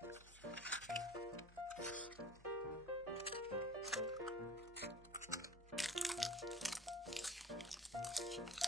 Thank you.